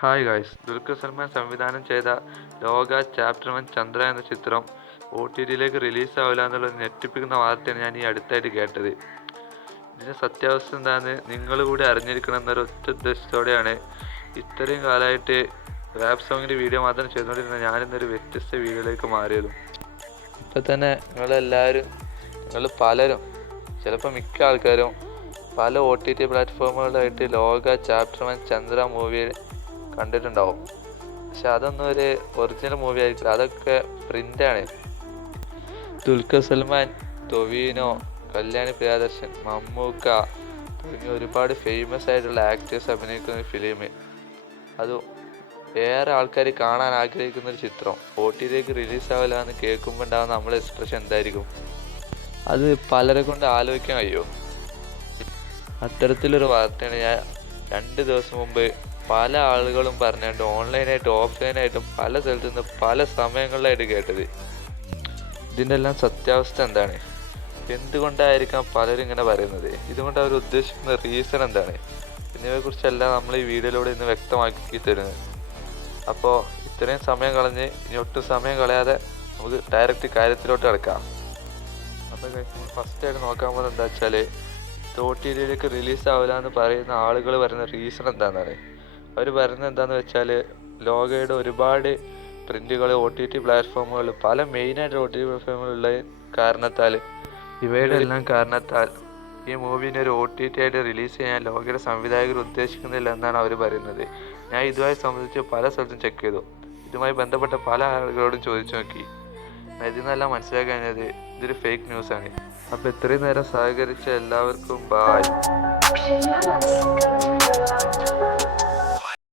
Hi guys, Dulquer Salman സംവിധാനം ചെയ്ത ലോക ചാപ്റ്റർ 1 ചന്ദ്ര എന്ന ചിത്രം OTTയിലേക്ക് റിലീസാവില്ല എന്നുള്ള ഞെട്ടിപ്പിക്കുന്ന വാർത്തയാണ് ഞാൻ ഈ അടുത്തായിട്ട് കേട്ടത്. ഇതിൻ്റെ സത്യാവസ്ഥ എന്താണെന്ന് നിങ്ങൾ കൂടി അറിഞ്ഞിരിക്കണം എന്നൊരു ഒറ്റ ഉദ്ദേശത്തോടെയാണ് ഇത്രയും കാലമായിട്ട് റാപ്പ് സോങ്ങിൻ്റെ വീഡിയോ മാത്രം ചെയ്തുകൊണ്ടിരുന്ന ഞാനിന്നൊരു വ്യത്യസ്ത വീഡിയോയിലേക്ക് മാറിയതും. ഇപ്പം തന്നെ നിങ്ങൾ പലരും, ചിലപ്പോൾ മിക്ക ആൾക്കാരും പല OTT പ്ലാറ്റ്ഫോമുകളായിട്ട് ലോക ചാപ്റ്റർ 1 ചന്ദ്ര മൂവി കണ്ടിട്ടുണ്ടാവും. പക്ഷെ അതൊന്നും ഒരു ഒറിജിനൽ മൂവി ആയിരിക്കില്ല, അതൊക്കെ പ്രിൻ്റാണ്. ദുൽഖർ സൽമാൻ, ടൊവിനോ, കല്യാണി പ്രിയദർശൻ, മമ്മൂക്ക തുടങ്ങിയ ഒരുപാട് ഫേമസ് ആയിട്ടുള്ള ആക്ടേഴ്സ് അഭിനയിക്കുന്ന ഫിലിം, അതും ഏറെ ആൾക്കാർ കാണാൻ ആഗ്രഹിക്കുന്നൊരു ചിത്രം OTTയിലേക്ക് റിലീസാവില്ല എന്ന് കേൾക്കുമ്പോൾ ഉണ്ടാകുന്ന നമ്മളെ എക്സ്പ്രഷൻ എന്തായിരിക്കും? അത് പലരെ കൊണ്ട് ആലോചിക്കാൻ കഴിയുമോ? അത്തരത്തിലൊരു വാർത്തയാണ് ഞാൻ 2 ദിവസം മുമ്പ് പല ആളുകളും പറഞ്ഞുകൊണ്ട് ഓൺലൈനായിട്ടും ഓഫ്ലൈനായിട്ടും പല സ്ഥലത്തു നിന്ന് പല സമയങ്ങളിലായിട്ട് കേട്ടത്. ഇതിൻ്റെ എല്ലാം സത്യാവസ്ഥ എന്താണ്? എന്തുകൊണ്ടായിരിക്കാം പലരും ഇങ്ങനെ പറയുന്നത്? ഇതുകൊണ്ട് അവർ ഉദ്ദേശിക്കുന്ന റീസൺ എന്താണ്? എന്നിവയെക്കുറിച്ചെല്ലാം നമ്മൾ ഈ വീഡിയോയിലൂടെ ഇന്ന് വ്യക്തമാക്കി തരുന്നത്. അപ്പോൾ ഇത്രയും സമയം കളഞ്ഞ് ഇനി ഒട്ടും സമയം കളയാതെ നമുക്ക് ഡയറക്റ്റ് കാര്യത്തിലോട്ട് കിടക്കാം. അപ്പോൾ ഫസ്റ്റായിട്ട് നോക്കാൻ പോകുന്നത് എന്താ വെച്ചാൽ, OTTയിലേക്ക് റിലീസാവില്ല എന്ന് പറയുന്ന ആളുകൾ പറയുന്ന റീസൺ എന്താണെന്നാണ്. അവർ പറയുന്നത് എന്താണെന്ന് വെച്ചാൽ, ലോകയുടെ ഒരുപാട് പ്രിൻ്റുകൾ OTT പ്ലാറ്റ്ഫോമുകൾ, പല മെയിനായിട്ട് OTT പ്ലാറ്റ്ഫോമുകളുള്ള കാരണത്താൽ, ഇവയുടെ എല്ലാം കാരണത്താൽ ഈ മൂവിനെ ഒരു OTT ആയിട്ട് റിലീസ് ചെയ്യാൻ ലോകയുടെ സംവിധായകർ ഉദ്ദേശിക്കുന്നില്ല എന്നാണ് അവർ പറയുന്നത്. ഞാൻ ഇതുമായി സംബന്ധിച്ച് പല സ്ഥലത്തും ചെക്ക് ചെയ്തു, ഇതുമായി ബന്ധപ്പെട്ട പല ആളുകളോടും ചോദിച്ചു നോക്കി. ഇതിൽ നിന്നെല്ലാം മനസ്സിലാക്കി കഴിഞ്ഞത് ഇതൊരു ഫേക്ക് ന്യൂസാണ്. അപ്പോൾ ഇത്രയും നേരം സഹകരിച്ച എല്ലാവർക്കും ബായ്.